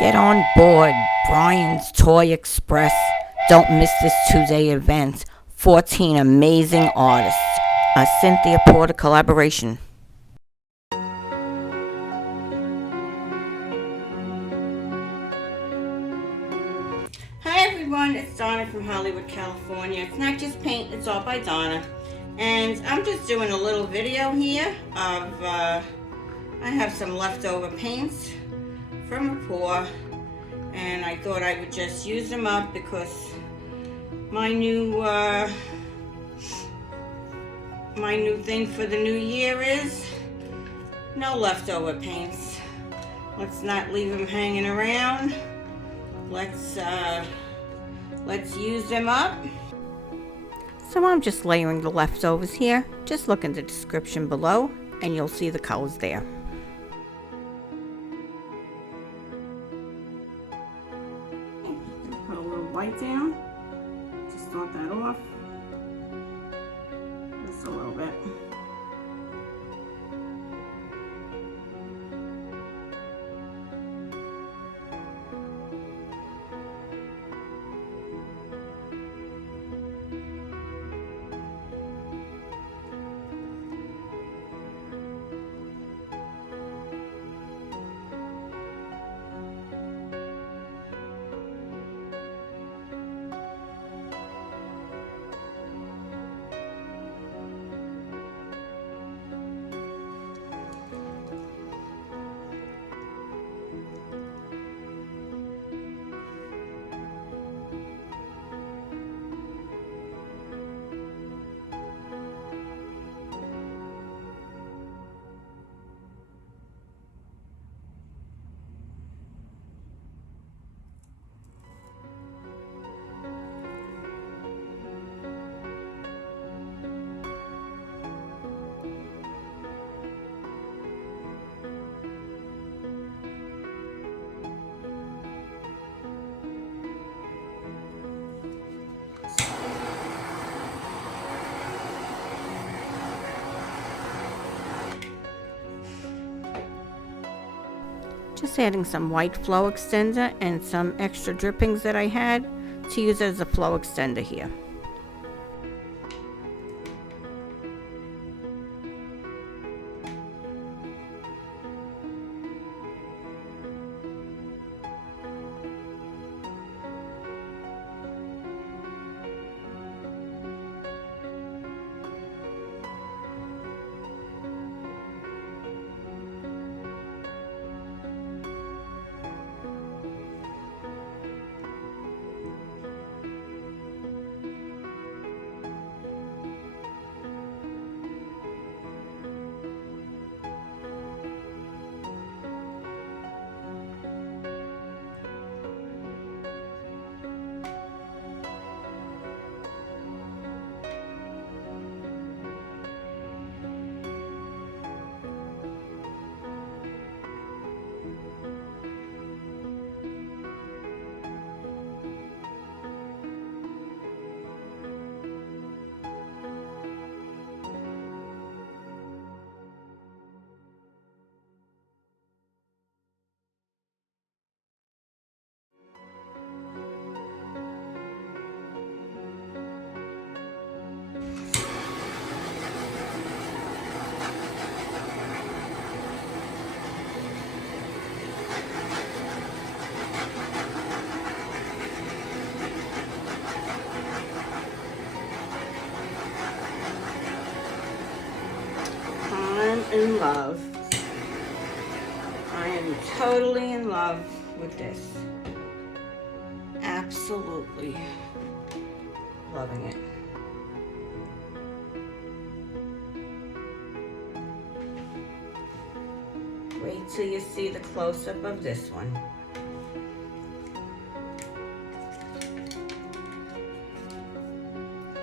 Get on board Bryan's Toy Express. Don't miss this 2-day event. 14 amazing artists. A Cynthia Porter collaboration. Hi everyone, it's Donna from Hollywood, California. It's not just paint, it's all by Donna. And I'm just doing a little video here of, I have some leftover paints from a pour. And I thought I would just use them up because my new thing for the new year is no leftover paints. Let's not leave them hanging around. Let's use them up. So I'm just layering the leftovers here. Just look in the description below and you'll see the colors there. Put a little white down. Just start that off. Just a little bit. Just adding some white flow extender and some extra drippings that I had to use as a flow extender here. In love. I am totally in love with this. Absolutely loving it. Wait till you see the close-up of this one.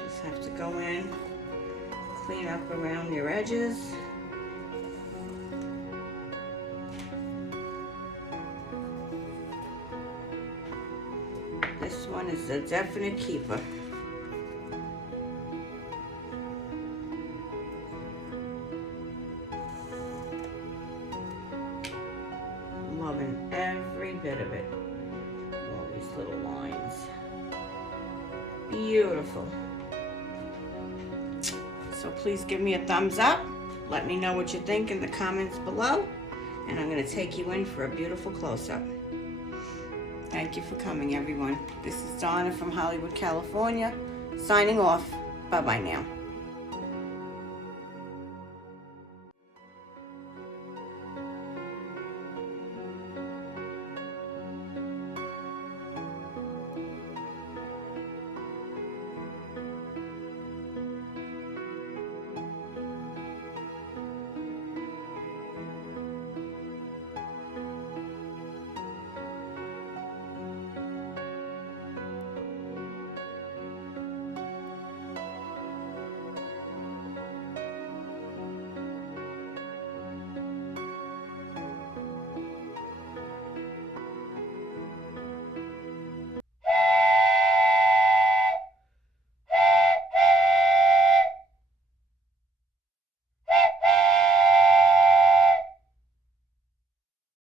Just have to go in, clean up around your edges. This one is a definite keeper. Loving every bit of it. All these little lines. Beautiful. So please give me a thumbs up. Let me know what you think in the comments below. And I'm going to take you in for a beautiful close-up. Thank you for coming, everyone. This is Donna from Hollywood, California, signing off. Bye-bye now.